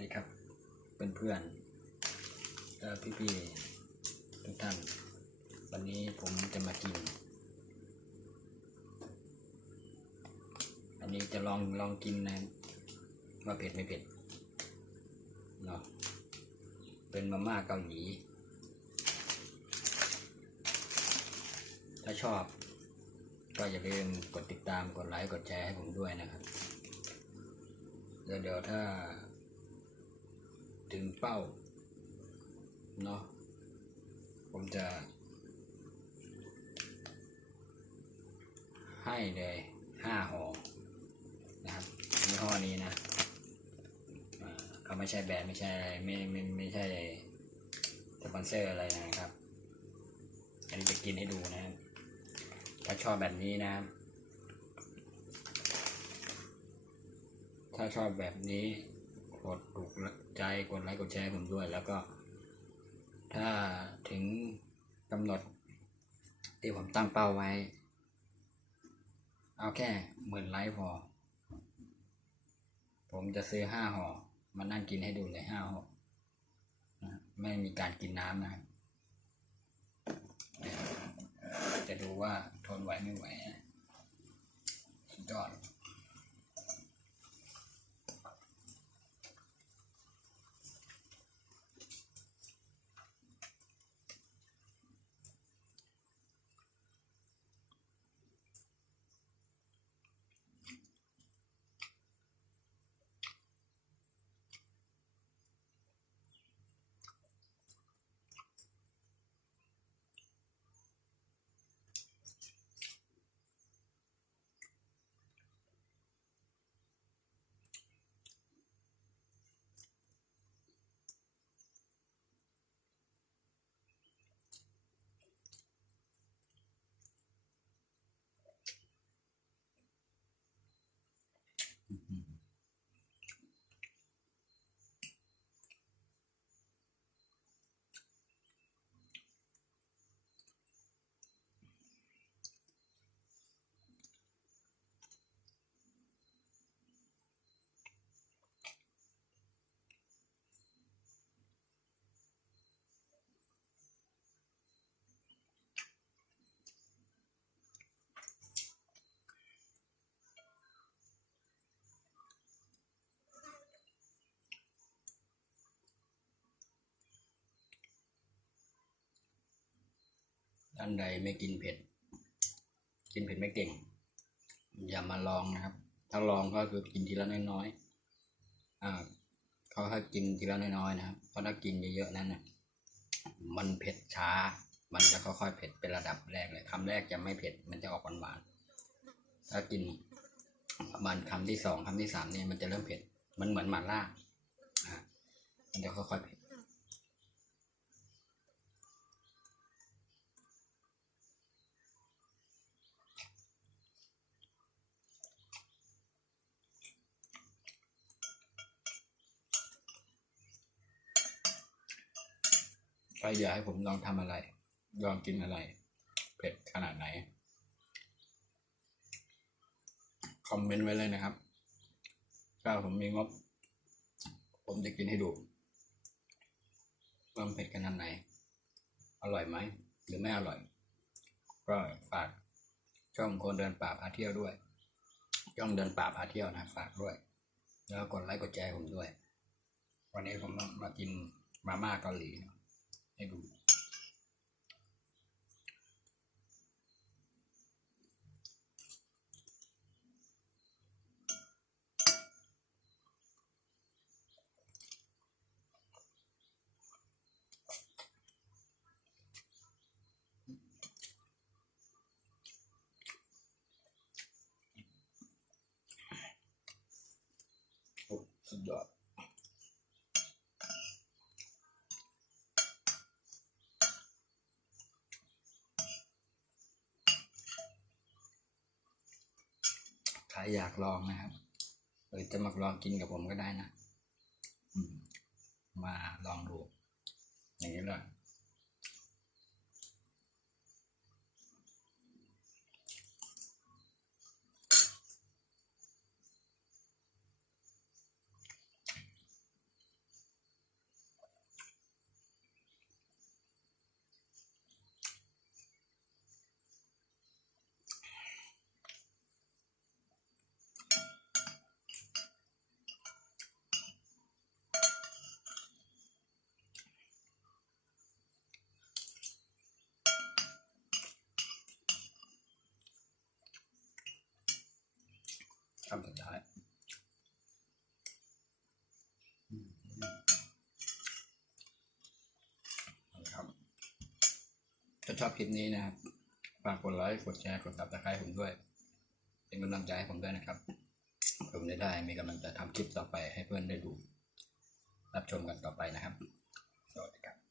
ดีครับเพื่อนๆและพี่ๆทุกท่าน วันนี้ผมจะมากิน อันนี้จะลองลองกินนะว่าเผ็ดไม่เผ็ดเนาะเป็นมาม่าเกาหลีถ้าชอบ ก็อย่าลืมกดติดตามกดไลค์กดแชร์ให้ผมด้วยนะครับแล้วเดี๋ยวถ้า ถึงเป้าเนาะผมจะ ให้เลยห้าห่อนะครับยี่ห้อนี้นะเขาไม่ใช่แบรนด์ไม่ใช่อะไรไม่ไม่ไม่ใช่สปอนเซอร์อะไรนะครับ อันนี้จะกินให้ดูนะครับถ้าชอบแบบนี้นะครับถ้าชอบแบบนี้ กดถูกใจกดไลค์กดแชร์ผมด้วย แล้วก็ ถ้าถึงกำหนดที่ผมตั้งเป้าไว้ เอาแค่หมื่นไลค์พอ ผมจะซื้อห้าห่อมานั่งกินให้ดูเลยห้าห่อไม่มีการกินน้ำนะครับจะดูว่าทนไหวไม่ไหวนะสุดยอดานใดไม่กินเผ็ด กินเผ็ดไม่เก่ง อย่ามาลองนะครับ ถ้าลองก็คือกินทีละน้อยๆอ่าเขาให้กินทีละน้อยๆนะครับเพราะถ้ากินเยอะๆนั้นน่ะมันเผ็ดช้า มันจะค่อยๆเผ็ดเป็นระดับแรกเลยคำแรกจะไม่เผ็ดมันจะออกหวานๆถ้ากินประมาณคำที่สองคำที่สามเนี่ยมันจะเริ่มเผ็ด มันเหมือนหม่าล่าอ่ามันจะค่อยๆเผ็ด ใครอยากให้ผมลองทำอะไร ลองกินอะไร เผ็ดขนาดไหน คอมเมนต์ไว้เลยนะครับ ถ้าผมมีงบ ผมจะกินให้ดูว่ามันเผ็ดขนาดไหน อร่อยไหม หรือไม่อร่อย ก็ฝากช่องคนเดินป่าพาเที่ยวด้วยช่องเดินป่าพาเที่ยวนะฝากด้วย แล้วกดไลค์กดแชร์ผมด้วย วันนี้ผมมากินมาม่าเกาหลีให้ ดูโอ้ อดใครอยากลองนะครับเออจะมาลองกินกับผมก็ได้นะมาลองดูอย่างนี้เลยำสุดท้ายอืมครับถ้าชอบคลิปนี้นะครับ ฝากกดไลค์ กดแชร์ กดซับสไครต์ผมด้วย เป็นกำลังใจให้ผมด้วยนะครับ ผมจะได้มีกำลังใจทำคลิปต่อไปให้เพื่อนได้ดู รับชมกันต่อไปนะครับ สวัสดีครับ